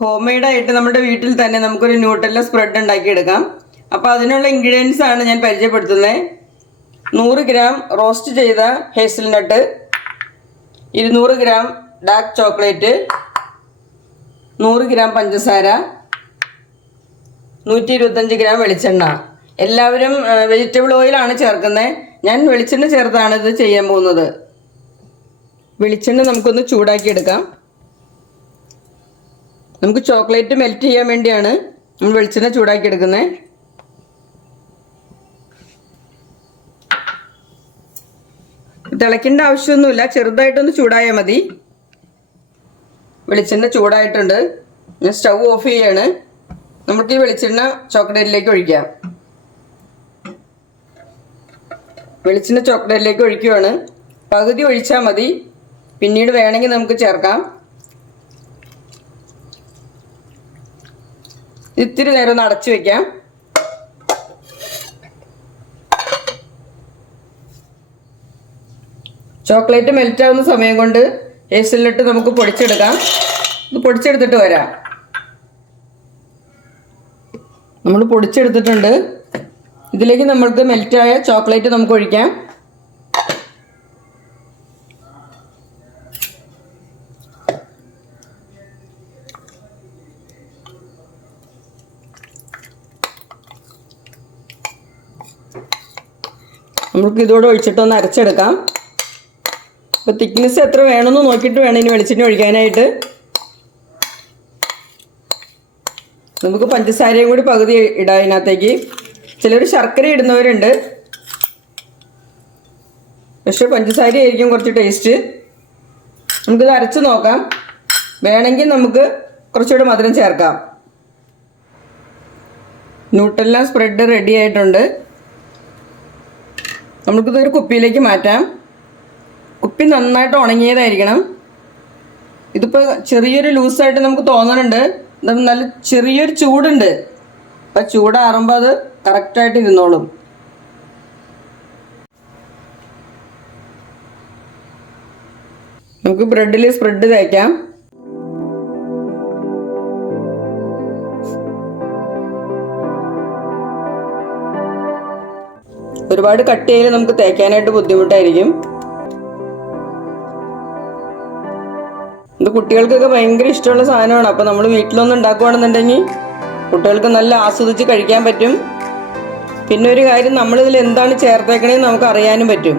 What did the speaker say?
Home made ആയിട്ട് നമ്മുടെ വീട്ടിൽ തന്നെ നമുക്കൊരു ന്യൂട്ടെല്ല സ്പ്രെഡ് ഉണ്ടാക്കിയെടുക്കാം. അപ്പോൾ അതിനുള്ള ഇൻഗ്രീഡിയൻസ് ആണ് ഞാൻ പരിചയപ്പെടുത്തുന്നത്. 100 ഗ്രാം റോസ്റ്റ് ചെയ്ത hazelnut, 200 gram dark chocolate, 100 gram പഞ്ചസാര, 125 ഗ്രാം വെളിച്ചെണ്ണ. എല്ലാവരും വെജിറ്റബിൾ ഓയിലാണ് ചേർക്കുന്നത്. ഞാൻ വെളിച്ചെണ്ണ ചേർത്താണ് ഇത് ചെയ്യാൻ പോകുന്നത്. വെളിച്ചെണ്ണ നമുക്കൊന്ന് ചൂടാക്കിയെടുക്കാം. നമുക്ക് ചോക്ലേറ്റ് മെൽറ്റ് ചെയ്യാൻ വേണ്ടിയാണ് നമ്മൾ വെളിച്ചെണ്ണ ചൂടാക്കിയെടുക്കുന്നത്. തിളയ്ക്കേണ്ട ആവശ്യമൊന്നുമില്ല, ചെറുതായിട്ടൊന്ന് ചൂടായാൽ മതി. വെളിച്ചെണ്ണ ചൂടായിട്ടുണ്ട്. ഞാൻ സ്റ്റൗ ഓഫ് ചെയ്യാണ്. നമുക്ക് ഈ വെളിച്ചെണ്ണ ചോക്ലേറ്റിലേക്ക് ഒഴിക്കാം. വെളിച്ചെണ്ണ ചോക്ലേറ്റിലേക്ക് ഒഴിക്കുകയാണ്. പകുതി ഒഴിച്ചാൽ മതി, പിന്നീട് വേണമെങ്കിൽ നമുക്ക് ചേർക്കാം. ഇത്തിരി നേരം ഒന്ന് അടച്ചു വെക്കാം. ചോക്ലേറ്റ് മെൽറ്റ് ആവുന്ന സമയം കൊണ്ട് ഹേസൽനട്ട് നമുക്ക് പൊടിച്ചെടുക്കാം. ഇത് പൊടിച്ചെടുത്തിട്ട് വരാം. നമ്മൾ പൊടിച്ചെടുത്തിട്ടുണ്ട്. ഇതിലേക്ക് നമ്മൾക്ക് മെൽറ്റായ ചോക്ലേറ്റ് നമുക്ക് ഒഴിക്കാം. നമുക്ക് ഇതോടെ ഒഴിച്ചിട്ടൊന്ന് അരച്ചെടുക്കാം. അപ്പോൾ തിക്നെസ് എത്ര വേണമെന്ന് നോക്കിയിട്ട് വേണം ഇനി വെളിച്ചെണ്ണ ഒഴിക്കാനായിട്ട്. നമുക്ക് പഞ്ചസാരയും കൂടി പകുതി ഇടാം ഇതിനകത്തേക്ക്. ചിലർ ശർക്കര ഇടുന്നവരുണ്ട്, പക്ഷെ പഞ്ചസാര ആയിരിക്കും കുറച്ച് ടേസ്റ്റ്. നമുക്കിത് അരച്ച് നോക്കാം. വേണമെങ്കിൽ നമുക്ക് കുറച്ചുകൂടെ മധുരം ചേർക്കാം. ന്യൂട്ടെല്ല സ്പ്രെഡ് റെഡി ആയിട്ടുണ്ട്. നമുക്കിതൊരു കുപ്പിയിലേക്ക് മാറ്റാം. കുപ്പി നന്നായിട്ട് ഉണങ്ങിയതായിരിക്കണം. ഇതിപ്പോൾ ചെറിയൊരു ലൂസായിട്ട് നമുക്ക് തോന്നുന്നുണ്ട്. നല്ല ചെറിയൊരു ചൂടുണ്ട്. അപ്പം ചൂടാറുമ്പോൾ അത് കറക്റ്റായിട്ട് ഇരുന്നോളും. നമുക്ക് ബ്രെഡിൽ സ്പ്രെഡ് തേക്കാം. ഒരുപാട് കട്ടിയിൽ നമുക്ക് തേക്കാനായിട്ട് ബുദ്ധിമുട്ടായിരിക്കും. ഇത് കുട്ടികൾക്കൊക്കെ ഭയങ്കര ഇഷ്ടമുള്ള സാധനമാണ്. അപ്പോൾ നമ്മൾ വീട്ടിലൊന്നും ഉണ്ടാക്കുകയാണെന്നുണ്ടെങ്കിൽ കുട്ടികൾക്ക് നല്ല ആസ്വദിച്ച് കഴിക്കാൻ പറ്റും. പിന്നെ ഒരു കാര്യം, നമ്മളിതിൽ എന്താണ് ചേർത്തേക്കണേന്ന് നമുക്ക് അറിയാനും പറ്റും.